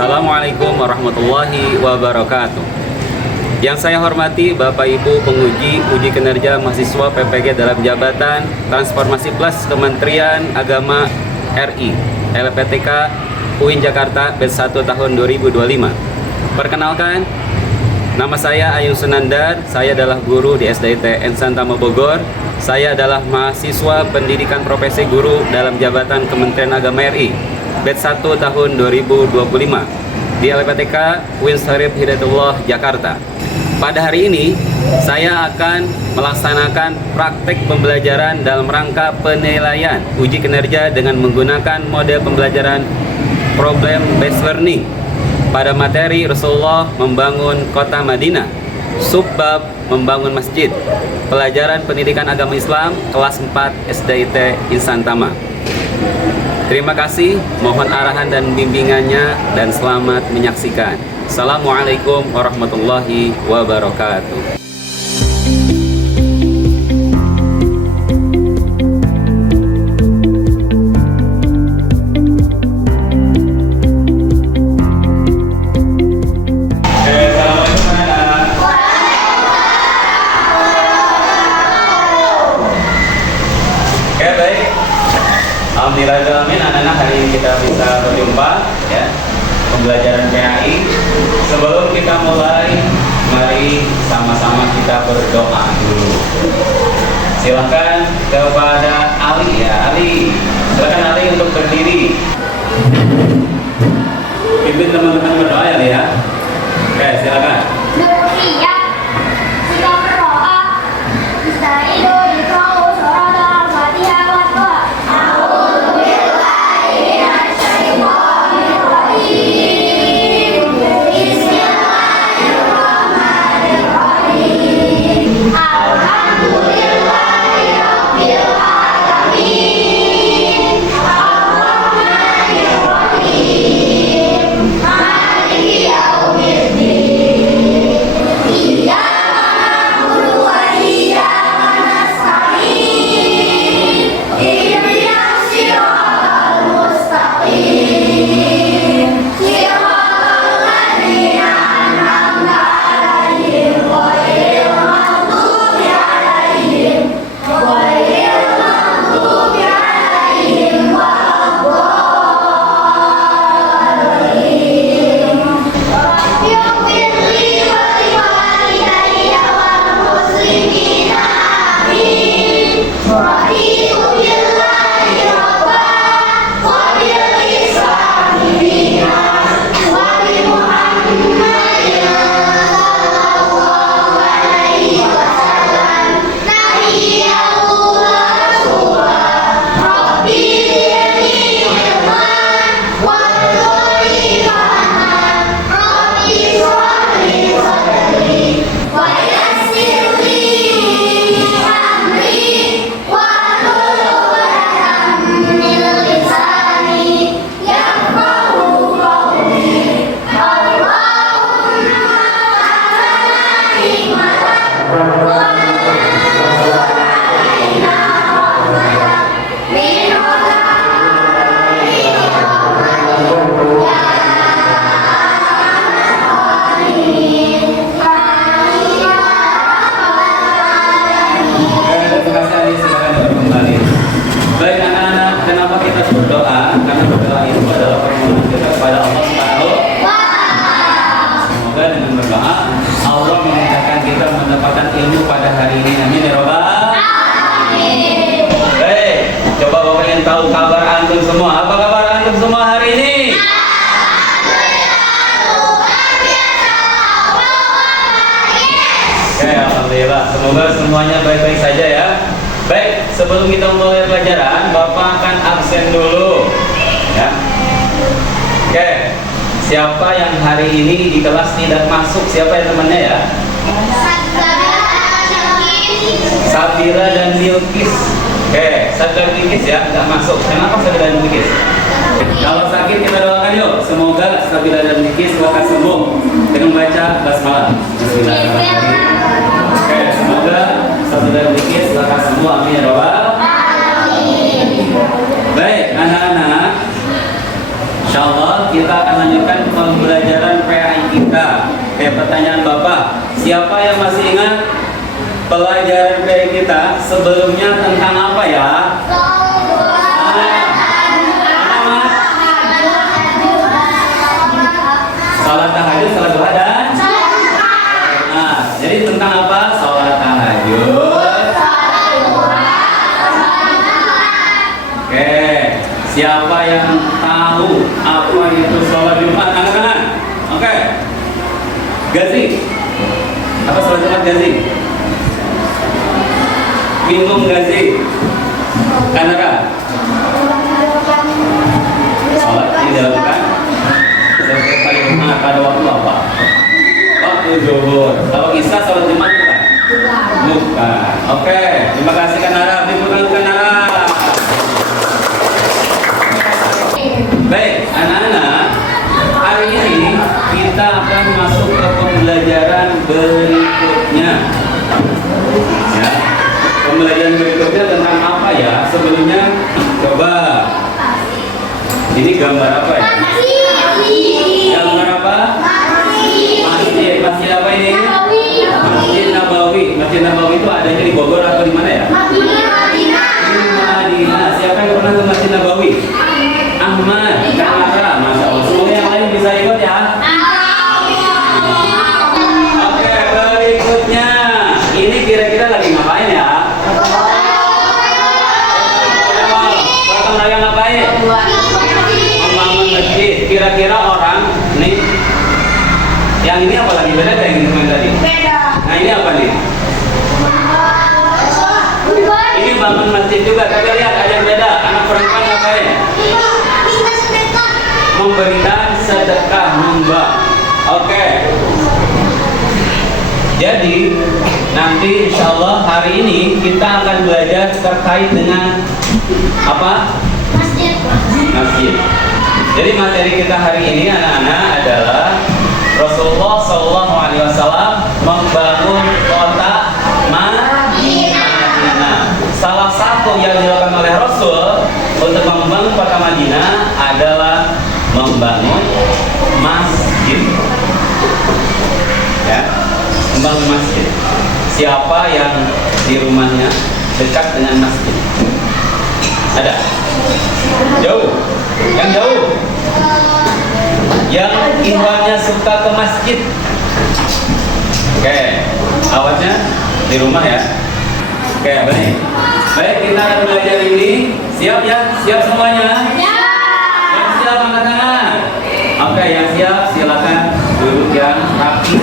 Assalamualaikum warahmatullahi wabarakatuh. Yang saya hormati Bapak Ibu penguji uji kinerja mahasiswa PPG dalam jabatan Transformasi Plus Kementerian Agama RI LPTK UIN Jakarta batch 1 tahun 2025. Perkenalkan, nama saya Ayung Sunandar. Saya adalah guru di SDIT Insan Tama Bogor. Saya adalah mahasiswa pendidikan profesi guru dalam jabatan Kementerian Agama RI batch 1 tahun 2025 di LPTK UIN Syarif Hidayatullah Jakarta. Pada hari ini saya akan melaksanakan praktek pembelajaran dalam rangka penilaian uji kinerja dengan menggunakan model pembelajaran problem based learning pada materi Rasulullah membangun kota Madinah, subbab membangun masjid, pelajaran pendidikan agama Islam kelas 4 SDIT Insan Tama. Terima kasih, mohon arahan dan bimbingannya dan selamat menyaksikan. Assalamualaikum warahmatullahi wabarakatuh. Alhamdulillahirrahmanirrahim, anak-anak, hari ini kita bisa berjumpa ya, pembelajaran PAI. Sebelum kita mulai, mari sama-sama kita berdoa dulu. Silakan kepada Ali ya, Ali. Silakan Ali untuk berdiri. Pimpin teman-teman berdoa ya, Ali ya. Oke, silakan. Tahu kabar antum semua? Apa kabar antum semua hari ini? Oke, alhamdulillah. Semoga semuanya baik-baik saja ya. Baik, sebelum kita mulai pelajaran, Bapak akan absen dulu. Ya. Oke, siapa yang hari ini di kelas tidak masuk? Siapa ya temannya ya? Sabira dan Bilkis. Oke, Sabira dan Bilkis ya, nggak masuk. Kenapa Sabira dan Bilkis? Kalau sakit kita doakan yuk. Semoga Sabira dan Bilkis akan sembuh dengan baca basmalah. Bismillahirrahmanirrahim. Oke, semoga Sabira dan Bilkis akan sembuh. Amin ya robbal alamin. Baik, anak-anak. Insyaallah kita akan lanjutkan pertanyaan Bapak. Siapa yang masih ingat pelajaran PI kita sebelumnya tentang apa ya? Salat tahajud, salat duha dan jadi tentang apa? Salat tahajud. Oke, siapa yang tahu apa itu salat Jumat? Angkat tangan. Oke. Gazi. Apa salat Jumat Gazi? Bingung Gazi. Kanara. Salat ini dilakukan setiap Jumat pada waktu apa? Waktu zuhur. Kalau Isya salat Jumat bukan? Bukan. Oke, terima kasih Kanara. Dibutuhkan Kanara. Baik, anak-anak, hari ini kita akan masuk ke pembelajaran berikutnya. Ya, pembelajaran berikutnya tentang apa ya? Sebelumnya, coba. Ini gambar apa ya? Gambar apa? Masjid. Masjid apa ini? Masjid Nabawi. Masjid Nabawi itu adanya di Bogor atau di mana ya? Di Madinah. Siapa yang pernah ke Masjid Nabawi? Ahmad, Kanara, Masya Allah. Semoga yang lain bisa ikut ya. Oke, berikutnya. Ini kira-kira lagi ngapain ya? Potong lagi ngapain? Membangun masjid. Kira-kira orang nih. Yang ini apa lagi? Beda kayak yang kemarin tadi? Beda. Nah ini apa nih? Ini bangun masjid juga. Tapi lihat ada yang beda. Anak perempuan ngapain? Memberikan sedekah nyumbang. Oke. Jadi nanti insya Allah hari ini kita akan belajar terkait dengan apa? Masjid. Jadi materi kita hari ini anak-anak adalah Rasulullah SAW membangun kota Madinah. Salah satu yang dilakukan oleh Rasul untuk membangun kota Madinah adalah membangun masjid. Ya, membangun masjid. Siapa yang di rumahnya dekat dengan masjid? Ada? Jauh? Yang jauh? Yang ikhwannya suka ke masjid? Oke, awalnya di rumah ya. Oke, baik. Baik, kita akan belajar ini. Siap ya? Siap semuanya? Yang siap angkat tangan. Oke, yang siap silakan duduk yang rapi.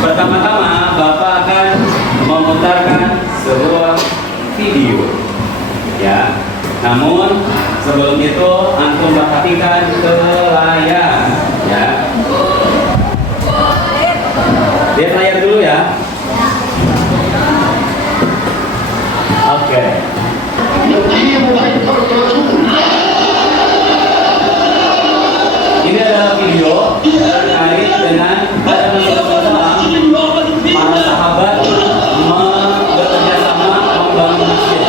Pertama-tama Bapak akan memutarkan sebuah video. Ya. Namun sebelum itu antum perhatikan ke layar. Ya. Lihat layar dulu ya. Oke. Ini adalah video terkait dengan para sahabat bekerja sama membangun masjid.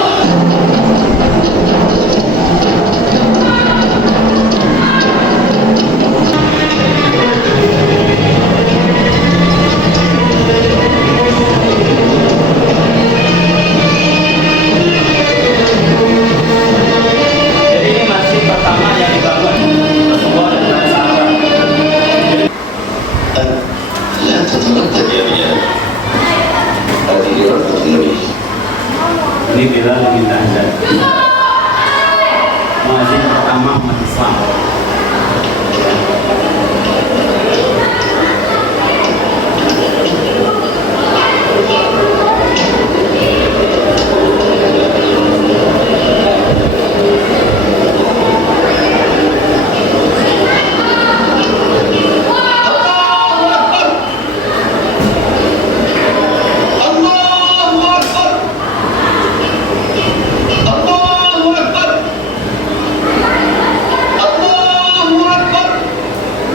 Jadi ini masjid pertama yang dibangun Rasulullah dan para sahabat. Ini bila minta anda muadzin pertama umat Islam.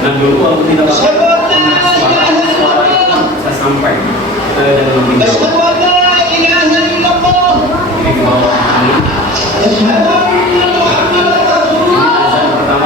Dan dulu aku tidak suara saya sampai dalam video. Ini di bawah ini. Azan pertama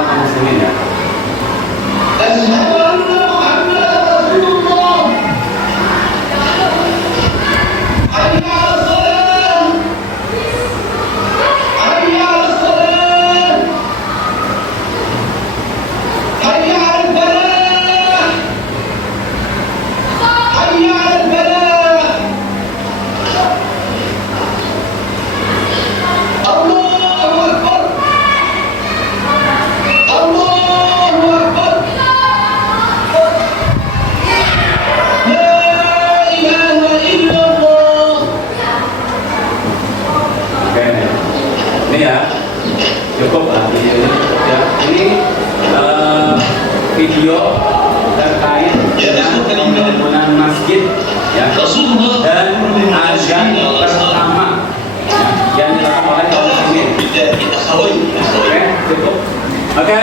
ya. Cukup lah videonya. Ya, ini video terkait dengan pembangunan masjid ya, dan azan pertama ya, yang dilakukan oleh kaum muslimin. Oke, cukup. Oke.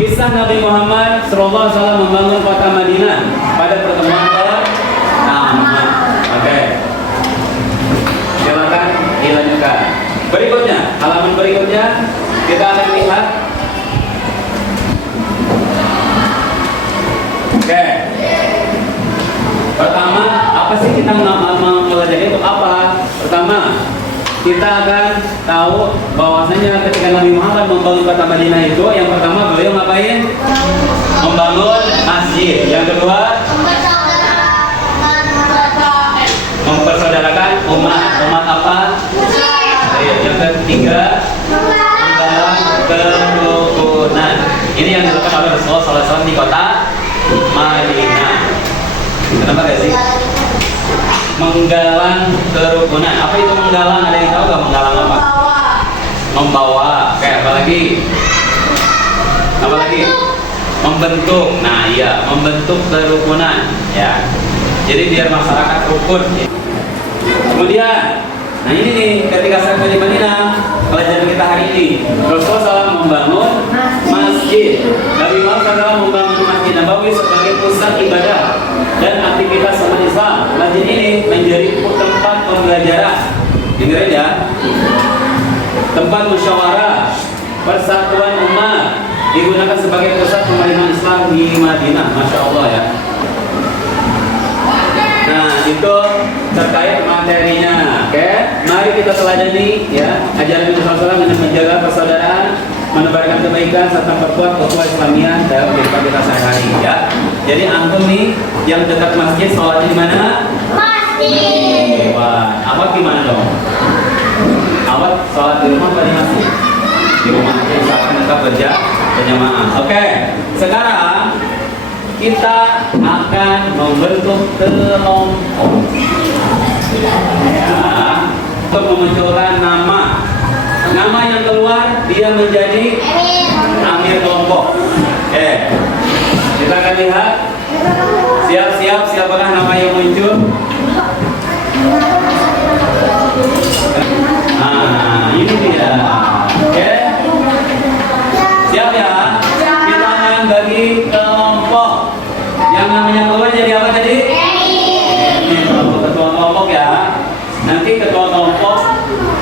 Kisah Nabi Muhammad SAW membangun kota Madinah pada pertemuan pertama. Oke. Silakan dilanjutkan. Berikutnya, halaman berikutnya kita akan lihat. Oke. Pertama, apa sih kita mempelajari untuk apa? Pertama, kita akan tahu bahwasanya ketika Nabi Muhammad membangun kota Madinah itu, yang pertama beliau ngapain? Membangun masjid. Yang kedua, mempersaudarakan umat. Umat apa? Yang ketiga, membangun kerukunan. Ini yang dilakukan oleh Rasulullah SAW di kota Madinah. Kenapa gak sih? Menggalang kerukunan. Apa itu menggalang? Ada yang tahu gak menggalang apa? Membawa. Oke, apa lagi? Apa lagi? Membentuk. Nah, iya, membentuk kerukunan. Ya. Jadi biar masyarakat rukun. Kemudian, nah ini nih, ketika sampai di Madinah, pelajaran kita hari ini, Rasulullah SAW membangun masjid. Nabi Muhammad SAW membangun masjid Nabawi sebagai pusat ibadah dan aktivitas umat Islam. Masjid ini menjadi tempat pembelajaran, dengerin ya, tempat musyawarah, persatuan umat, digunakan sebagai pusat pemerintahan Islam di Madinah. Masya Allah ya. Nah, itu terkait materinya. Oke, mari kita teladani ya ajaran Nabi SAW untuk menjaga persaudaraan, menebarkan kebaikan serta memperkuat ukhuwah Islamiyah dalam kehidupan kita sehari-hari ya. Jadi antum nih yang dekat masjid sholatnya di mana? Masjid. Wah, awak gimana dong? Awak sholat di rumah atau di masjid? Di rumah. Misalkan tetap berjamaah. Oke, sekarang kita akan membentuk kelompok ya, untuk memunculkan nama. Nama yang keluar dia menjadi amir kelompok. Kita akan lihat. Siap-siap, siapakah nama yang muncul? Nah, ini dia. Oke. Siap ya? Kita akan bagi kelompok. Yang namanya keluar jadi apa tadi? Ini ketua kelompok ya. Nanti ketua kelompok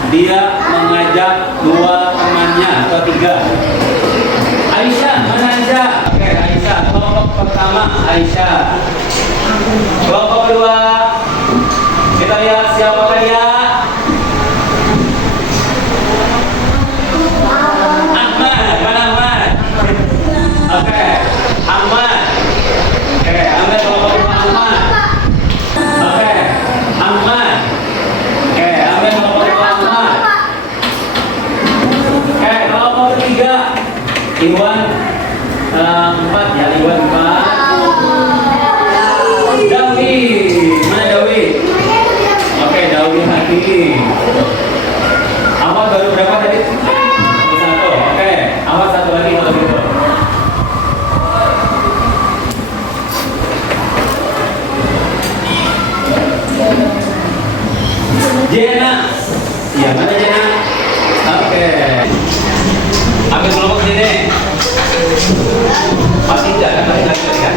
dia mengajak dua temannya atau tiga. Aisyah, mana Aisyah? Oke, Aisyah. Kelompok pertama Aisyah. Kelompok kedua kita lihat siapa dia? Ahmad, mana Ahmad? Oke, Ahmad. Oke, ambil kelompok kedua Ahmad. Oke, Ahmad. Oke, ambil kelompok kedua Ahmad. Oke, kelompok ketiga Iwan 4 ya, Iwan 4. Dawi, mana Dawi? Oke, Dawi lagi. Awal baru berapa tadi? Satu. Oke, awal satu lagi kalau gitu. Jena. Iya, mana Jena? Oke. Ambil kelompok sini. Masih tidak ada lagi kan?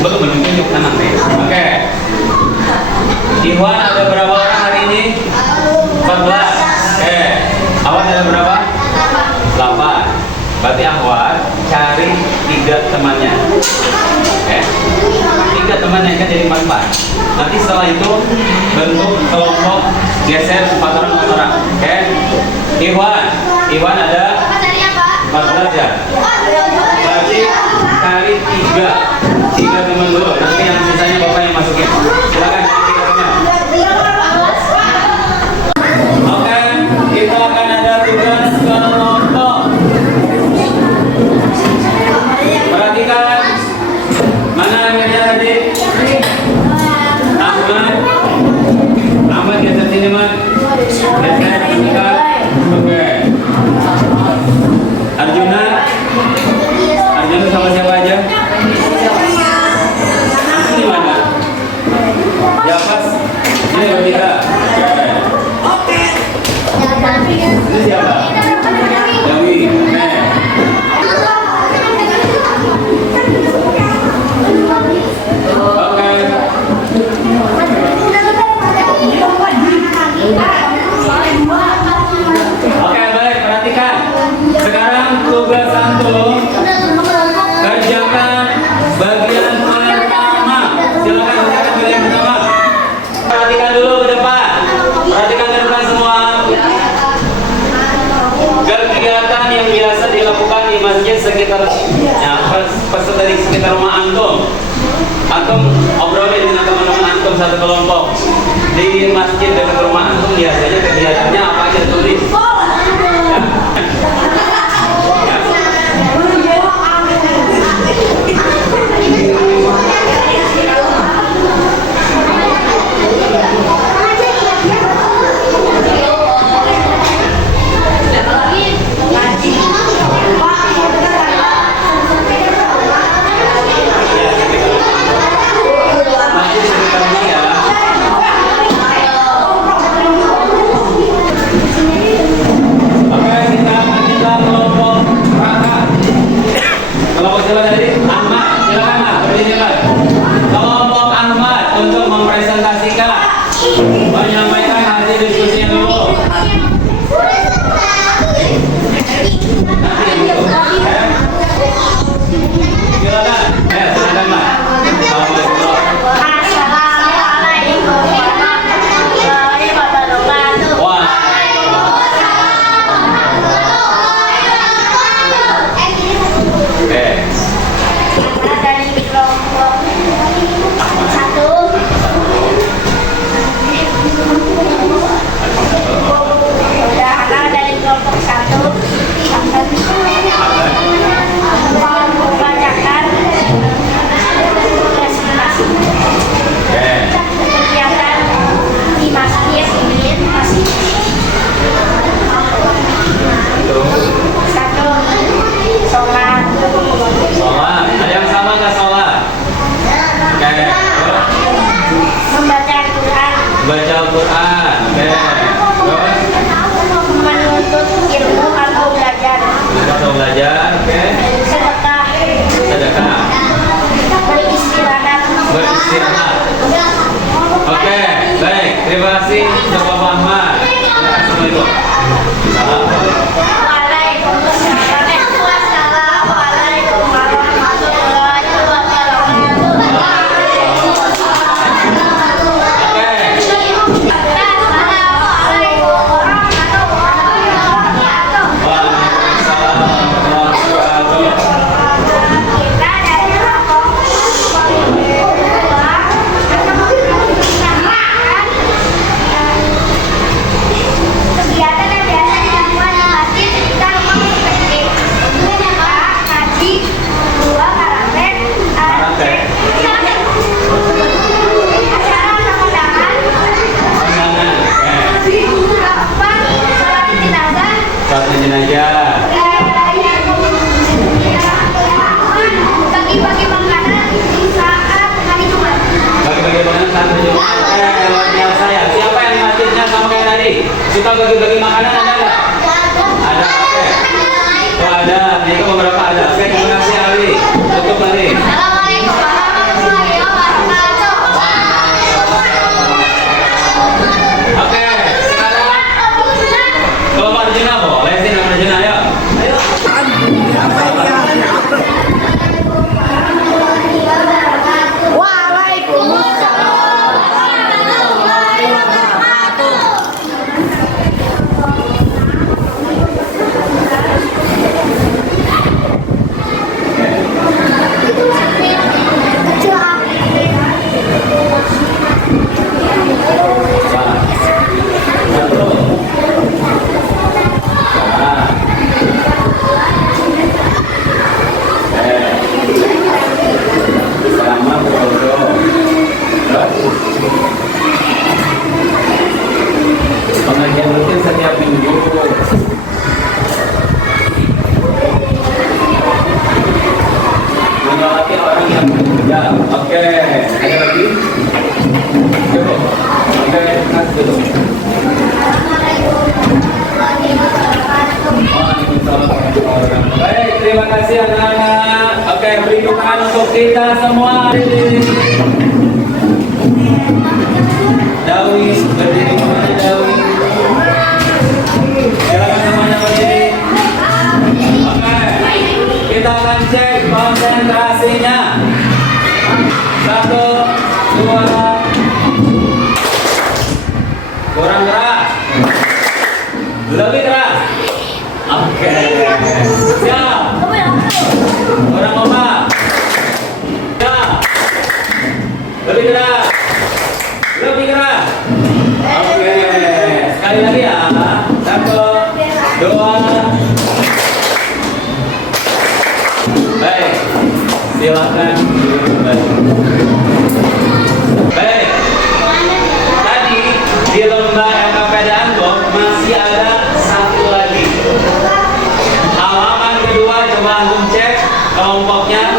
Belum tunjuk tenang nih. Oke. Ikhwan ada berapa orang hari ini? 14. Awan ada berapa? 8. Berarti Ahwan cari 3 temannya. Oke. 3 teman yang kan jadi 4. Nanti setelah itu bentuk kelompok, geser 4 orang 4 orang. Oke. Ikhwan ada 14 ya. Berarti cari 3 teman dulu. Nanti yang sisanya bapak yang masukin. Silakan cari 3 teman. Oke, kita akan ada tugas kelompok. Perhatikan. Mana amirnya tadi? Ahmad. Ahmad geser sini, Mat. Geser. Arjuna. Arjuna sama siapa aja? Antum di mana? Ya pas. Ini Yovita. Ini siapa? Dewi. Oke. Oke, baik, perhatikan. Sekarang tugas antum kerjakan bagian pertama. Silakan kerjakan bagian pertama. Perhatikan dulu ke depan. Perhatikan ke depan semua. Kegiatan yang biasa dilakukan di masjid sekitar peserta di sekitar rumah antum. Antum obrolin dengan teman-teman antum satu kelompok di masjid dekat rumah antum, biasanya kegiatannya apa aja, tulis. Menyampaikan hasil diskusinya dulu. Silakan. Silakan Mas. Assalamualaikum warahmatullahi wabarakatuh. Oke. Dari kelompok 1. Udah anak dari kelompok 1 membacakan presentasi kegiatan di masjid ini masih 1. Sholat. Sholat. Ada yang sama nggak sholat? Oke. Membaca Al-Quran. Baca Al-Quran. Oke. Menuntut ilmu atau belajar. Atau belajar. Oke. Sedekah. Sedekah. Beristirahat. Beristirahat. Oke. Baik. Terima kasih. Coba Muhammad. Assalamualaikum. Waalaikumsalam warahmatullahi kegiatan yang biasa dilakukan di masjid sekitar rumah masjid. 1. Ngaji. 2. Karate. 3. Acara pemakaman. 4. Sholat jenazah. Sholat jenazah. Bagi-bagi makanan saat hari Jumat. Bagi-bagi makanan saat hari Jumat. Luar biasa ya. Siapa yang di masjidnya sama kayak tadi? Suka bagi-bagi makanan, ada nggak? Ada. Oke. Oh ada. Itu beberapa ada. Oke, terima kasih Ali. Tutup Ali. Assalamualaikum warahmatullahi wabarakatuh. Oke. Sekarang kelompok Arjuna boleh sih, nama Arjuna ayo. Waalaikumsalam. Lebih keras. Oke. Siap. Orang kompak. Siap. Lebih keras. Lebih keras. Oke. Sekali lagi ya. 1, 2. Baik. Silakan. Baik. Tadi di lomba LKPD Anggok masih ada satu lagi. Halaman kedua coba antum cek kelompoknya.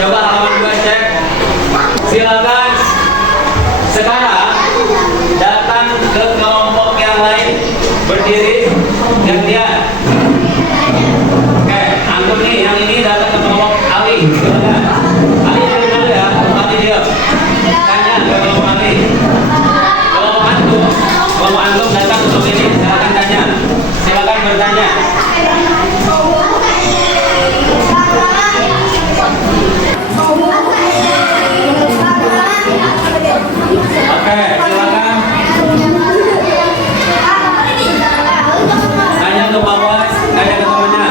Coba halaman kedua cek. Silakan sekarang datang ke kelompok yang lain, berdiri gantian. Oke, antum nih yang ini datang ke kelompok Ali. Silakan. Ali dulu ya, Ali diam. Tanya ke kelompok Ali. Kalau antum datang untuk ini, silakan tanya. Silakan bertanya. Oke, silakan. Tanya ke Pak Was, tanya ke temannya.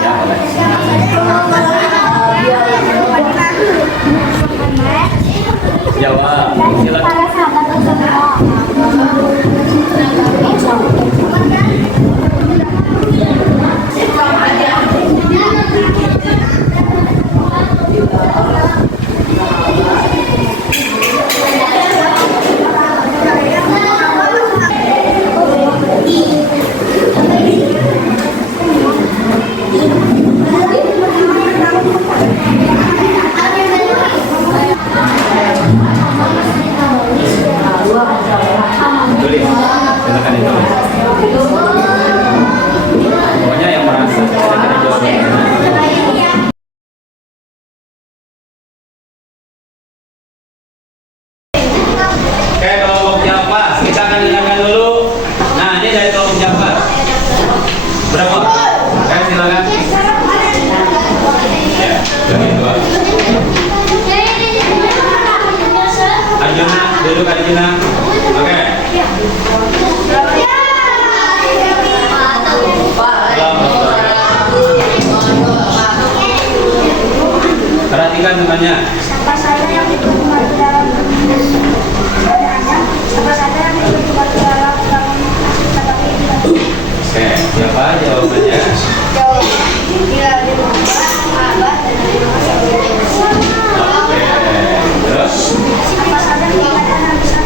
Ya, boleh. Jawab. Silakan. Para sahabat semua. Tulis. Silakan ditulis. Pokoknya yang merasa silakan dijawab. Oke, kelompok Japas. Kita akan dengarkan dulu. Nah, ini dari kelompok Japas. Berapa? Oke, silakan. Ya, dari 2. Arjuna, duduk Arjuna. Oke. Perhatikan temannya. Siapa saja yang ikut kembali dalam siapa saja yang ikut kembali dalam Oke, siapa jawabannya? jawab bila dirubah abad dan Oke, terus? siapa saja kegiatan yang bisa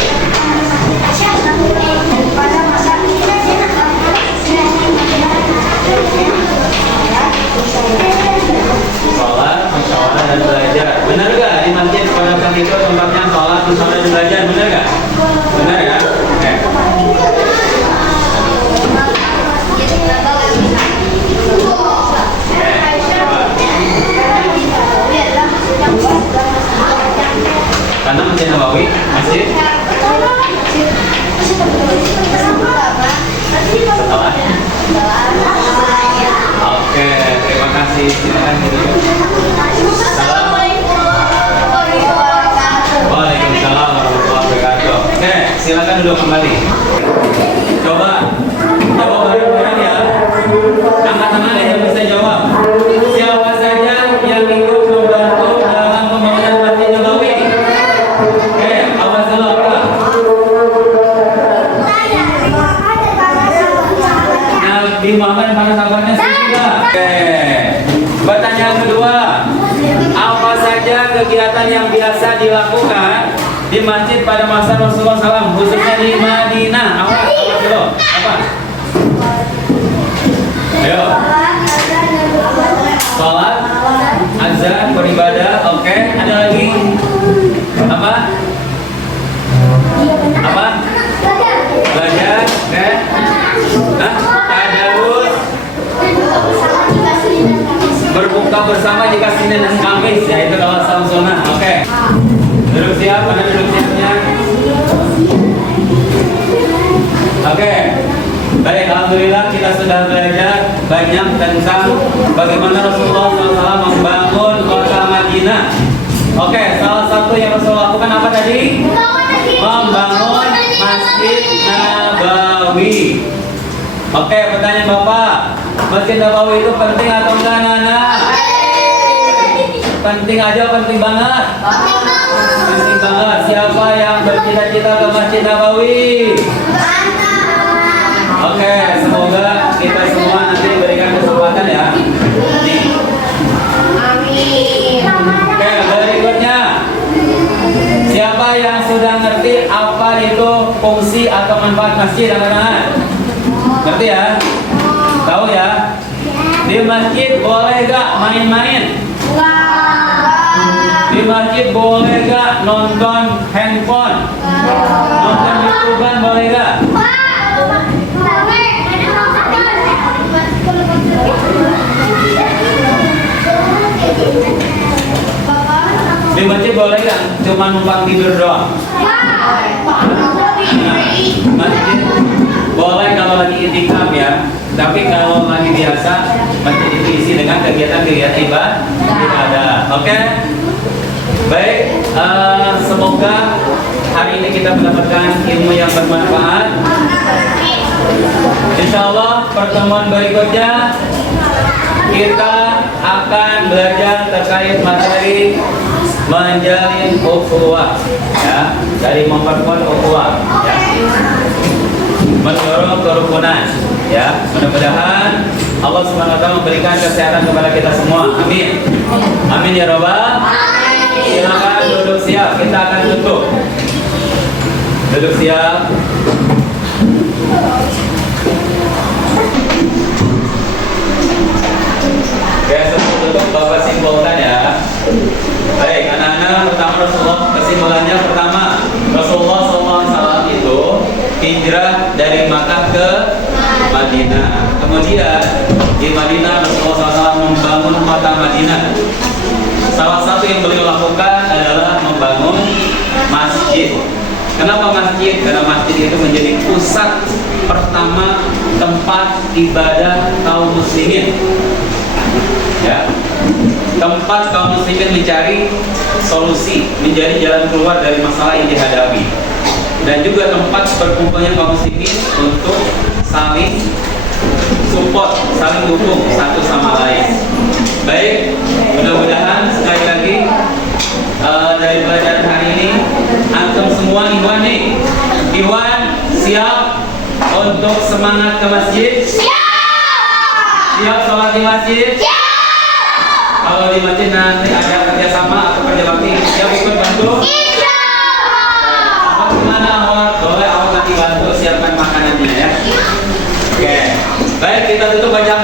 pada masa Sholat, musyawarah dan belajar. Benar gak di masjid pada saat itu tempatnya sholat, musyawarah dan belajar? Benar gak? Benar ya? Oke. Karena Masjid Nabawi, masjid setelah. Oke, terima kasih. Silakan duduk. Waalaikumsalam warahmatullahi wabarakatuh. Oke, silakan duduk kembali. Coba bareng-bareng ya. Angkat tangan yang bisa jawab. Siapa saja yang ikut membantu dalam pembangunan Masjid Nabawi? Oke, awas dulu apa? Nabi Muhammad para sahabatnya sudah. Oke. Pertanyaan kedua, apa saja kegiatan yang biasa dilakukan di masjid pada masa Rasulullah SAW, khususnya di Madinah? Awas dulu. Apa? Ayo. Sholat, azan, beribadah. Oke. Ada lagi? Apa? Apa? Belajar. Oke. Hah? Tadarus. Berbuka bersama jika Senin dan Kamis, yaitu kalau Samsona. Oke. Duduk siap, mana duduk siapnya? Oke. Baik, alhamdulillah kita sudah belajar banyak tentang bagaimana Rasulullah SAW membangun kota Madinah. Oke, salah satu yang Rasulullah lakukan apa tadi? Membangun masjid Nabawi. Oke, pertanyaan Bapak. Masjid Nabawi itu penting atau enggak, anak-anak? Penting aja, penting banget. Penting banget. Siapa yang bercita-cita ke Masjid Nabawi? Oke, semoga kita semua nanti berikan kesempatan ya. Nih. Oke, berikutnya. Siapa yang sudah ngerti apa itu fungsi atau manfaat masjid, anak-anak? Ngerti ya? Tahu ya? Di masjid boleh gak main-main? Di masjid boleh gak nonton handphone? Nonton YouTubean boleh gak? Di masjid boleh gak? Cuma numpang tidur doang? Masjid boleh kalau lagi itikaf ya, tapi kalau lagi biasa masjid itu isi dengan kegiatan-kegiatan ibadah. Oke, baik. Semoga hari ini kita mendapatkan ilmu yang bermanfaat. Insya Allah pertemuan berikutnya kita akan belajar terkait materi menjalin ukhuwah, ya, dari memperkuat ukhuwah, ya, mendorong kerukunan, ya. Mudah-mudahan Allah SWT memberikan kesehatan kepada kita semua. Amin. Amin ya Rabbal. Silakan duduk siap. Kita akan tutup. Duduk siap. Oke, sebelum tutup Bapak simpulkan ya. Baik, anak-anak, pertama Rasulullah, kesimpulannya pertama, Rasulullah SAW itu hijrah dari Makkah ke Madinah. Kemudian di Madinah Rasulullah SAW membangun kota Madinah. Salah satu yang beliau lakukan adalah membangun masjid. Kenapa masjid? Karena masjid itu menjadi pusat pertama tempat ibadah kaum muslimin. Ya, tempat kaum muslimin mencari solusi, mencari jalan keluar dari masalah yang dihadapi, dan juga tempat berkumpulnya kaum muslimin untuk saling support, saling dukung satu sama lain. Baik, mudah-mudahan sekali lagi dari pelajaran hari ini antum semua Iwan nih, Iwan siap untuk semangat ke masjid? Siap sholat di masjid? Kalau di masjid nanti ada kerjasama atau kerja bakti, siap ikut bantu? Awak gimana awak? Boleh awak nanti bantu siapkan makanannya ya. Oke, baik, kita tutup baca